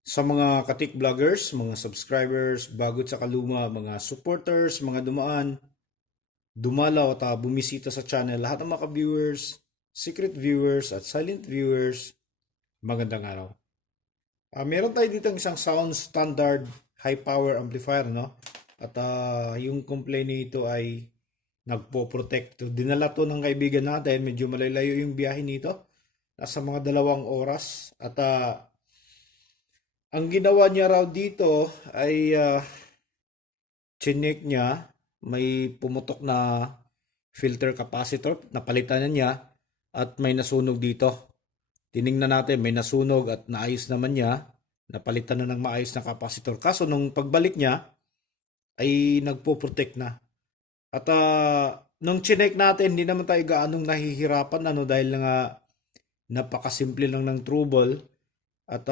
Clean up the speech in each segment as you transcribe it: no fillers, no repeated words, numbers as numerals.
Sa mga katik vloggers, mga subscribers, bago sa kaluma, mga supporters, mga dumaan, dumalaw at bumisita sa channel, lahat ng mga viewers, secret viewers at silent viewers, magandang araw. Meron tayo dito isang sound standard high power amplifier, no? At yung complaint nito ay nagpo-protect. Dinala to ng kaibigan natin, medyo malalayo yung biyahe nito. Nasa mga 2 oras. At ang ginawa niya raw dito ay chinek niya, may pumutok na filter capacitor, napalitan na niya at may nasunog dito. Tiningnan natin, may nasunog at naayos naman niya, napalitan na ng maayos na capacitor. Kaso nung pagbalik niya ay nagpo-protect na. At nung chinek natin, hindi naman tayo gaanong nahihirapan dahil nga napakasimple lang ng trouble. At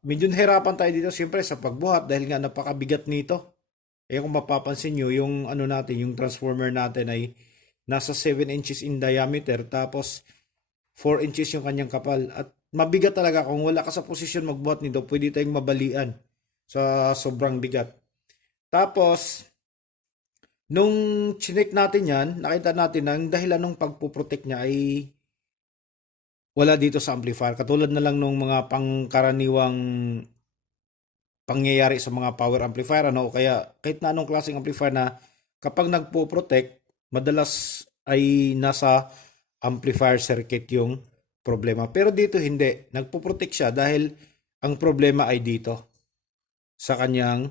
medyo nahirapan tayo dito siyempre sa pagbuhat dahil nga napakabigat nito. Kung mapapansin nyo, yung natin, yung transformer natin ay nasa 7 inches in diameter tapos 4 inches yung kanyang kapal. At mabigat talaga kung wala ka sa posisyon magbuhat nito, pwede tayong mabalian sa sobrang bigat. Tapos, nung chinek natin yan, nakita natin na ang dahilan ng pagpuprotect niya ay wala dito sa amplifier. Katulad na lang nung mga pangkaraniwang pangyayari sa mga power amplifier, o kaya kahit na anong klaseng amplifier na kapag nagpo-protect, madalas ay nasa amplifier circuit yung problema. Pero dito hindi. Nagpo-protect siya dahil ang problema ay dito sa kanyang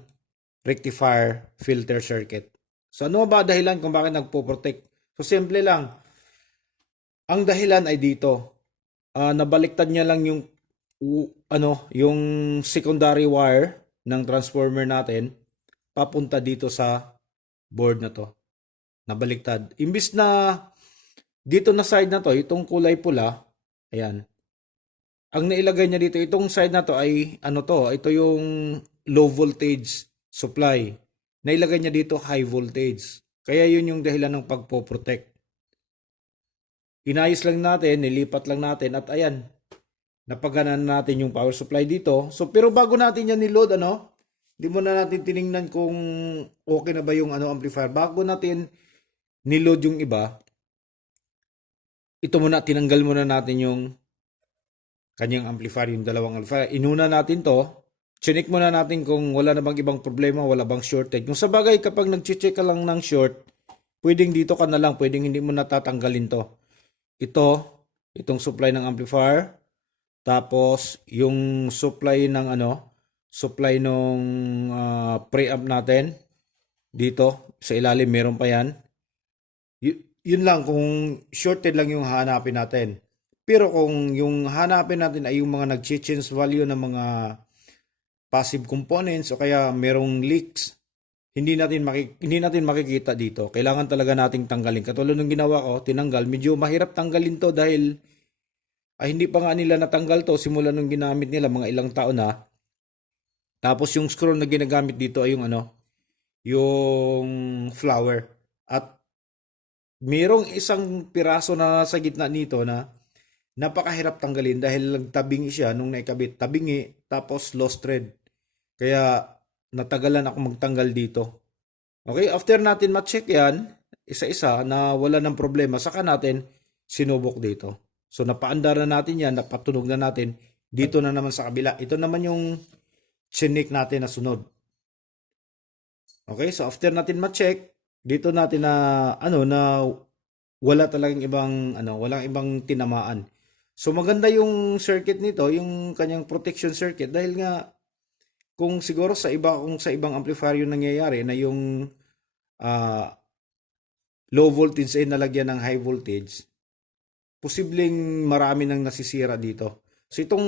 rectifier filter circuit. So ano ba dahilan kung bakit nagpo-protect? So simple lang. Ang dahilan ay dito. Nabaliktad niya lang yung yung secondary wire ng transformer natin papunta dito sa board na to. Nabaliktad. Imbis na dito na side na to, itong kulay pula, ayan. Ang nailagay niya dito, itong side na to ay ito yung low voltage supply. Nailagay niya dito high voltage. Kaya yun yung dahilan ng pagpo-protect. Inayos lang natin, nilipat lang natin at ayan, napaganan natin yung power supply dito. So pero bago natin yan niload, hindi muna natin tiningnan kung okay na ba yung amplifier. Bago natin niload yung iba, ito muna, tinanggal muna natin yung kanyang amplifier, yung dalawang amplifier. Inuna natin to, chinik muna natin kung wala na bang ibang problema, wala bang shortage. Kung sa bagay, kapag nag-check ka lang ng short, pwedeng dito ka na lang, pwedeng hindi mo natatanggalin to. Itong supply ng amplifier, tapos yung supply ng supply nung preamp natin dito sa ilalim, meron pa yan. Yun lang kung shorted lang yung hanapin natin. Pero kung yung hanapin natin ay yung mga nag-change value ng mga passive components o kaya merong leaks, hindi natin makikita dito. Kailangan talaga nating tanggalin. Katulad ng ginawa ko, tinanggal. Medyo mahirap tanggalin to dahil hindi pa nga nila natanggal to simula nung ginamit nila mga ilang taon na. Tapos yung screw na ginagamit dito ay yung flower. At mayroong isang piraso na sa gitna nito na napakahirap tanggalin dahil nagtabingi siya nung naikabit. Tabingi, tapos lost thread. Kaya natagalan ako magtanggal dito. Okay, after natin ma-check yan, isa-isa na wala ng problema, saka natin sinubok dito. So napaandar na natin yan, napatunog na natin, dito na naman sa kabila. Ito naman yung chinik natin na sunod. Okay, so after natin ma-check, dito natin na wala talagang walang ibang tinamaan. So maganda yung circuit nito, yung kanyang protection circuit dahil nga kung siguro sa ibang amplifier yung nangyayari na yung low voltage ay nalagyan ng high voltage, posibleng marami nang nasisira dito. So itong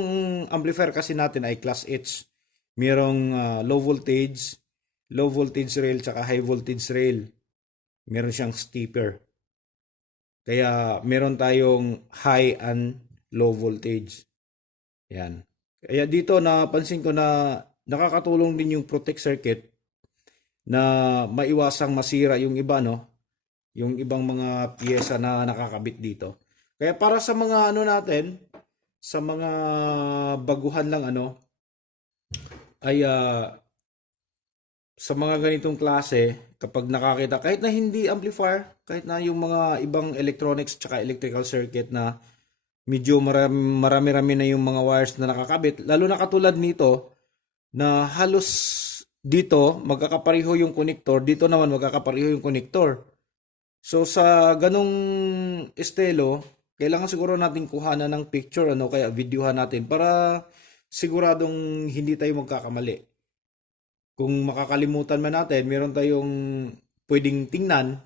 amplifier kasi natin ay class H. Merong low voltage rail tsaka high voltage rail. Meron siyang stepper. Kaya meron tayong high and low voltage. Yan. Kaya dito napansin ko na nakakatulong din yung protect circuit na maiwasang masira yung iba, yung ibang mga piyesa na nakakabit dito. Kaya para sa mga natin, sa mga baguhan lang ay sa mga ganitong klase, kapag nakakita, kahit na hindi amplifier, kahit na yung mga ibang electronics tsaka electrical circuit na medyo marami-rami na yung mga wires na nakakabit, lalo na katulad nito, na halos dito magkakapareho yung connector, dito naman magkakapareho yung connector. So sa ganong estilo, kailangan siguro natin kuhanan ng picture ano kaya videohan natin para siguradong hindi tayo magkakamali. Kung makakalimutan man natin, meron tayong pwedeng tingnan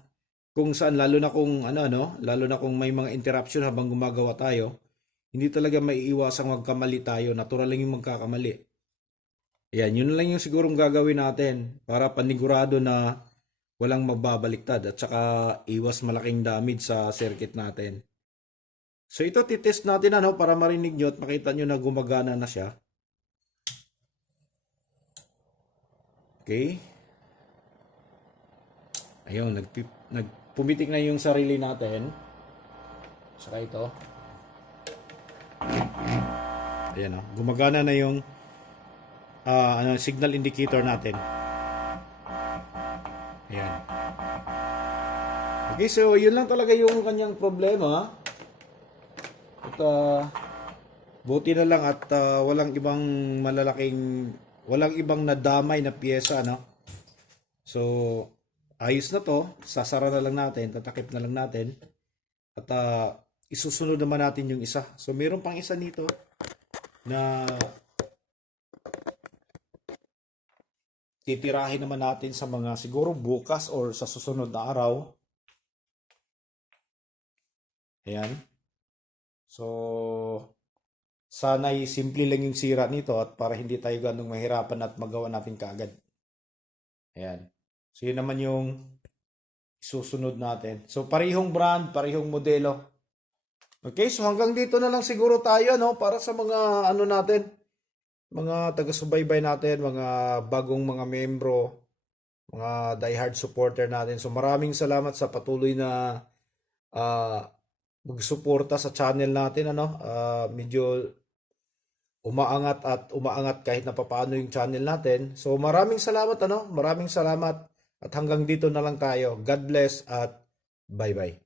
kung saan lalo na kung may mga interruption habang gumagawa tayo, hindi talaga maiiwasang magkamali tayo, natural lang yung magkakamali. Ayan, yun lang yung sigurong gagawin natin para panigurado na walang mababaliktad at saka iwas malaking damage sa circuit natin. So ito titest natin ano para marinig nyo at makita nyo na gumagana na siya. Okay. Ayun, nagpumitik na yung sarili natin. Saka ito. Ayan o, gumagana na yung signal indicator natin. Ayan. Okay, so yun lang talaga yung kanyang problema. At buti na lang at walang ibang nadamay na piyesa, no? So, ayos na to. Sasara na lang natin, tatakip na lang natin. At isusunod naman natin yung isa. So, meron pang isa nito na titirahin naman natin sa mga siguro bukas or sa susunod na araw. Ayan. So, sana'y simple lang yung sira nito at para hindi tayo ganong mahirapan at magawa natin kaagad. Ayan. So, yun naman yung susunod natin. So, parehong brand, parehong modelo. Okay, so hanggang dito na lang siguro tayo, no? Para sa mga natin, mga taga-subaybay natin, mga bagong mga membro, mga diehard supporter natin. So, maraming salamat sa patuloy na magsuporta sa channel natin, ano? Medyo umaangat kahit na papaano yung channel natin. So maraming salamat, ano? Maraming salamat at hanggang dito na lang tayo. God bless at bye-bye.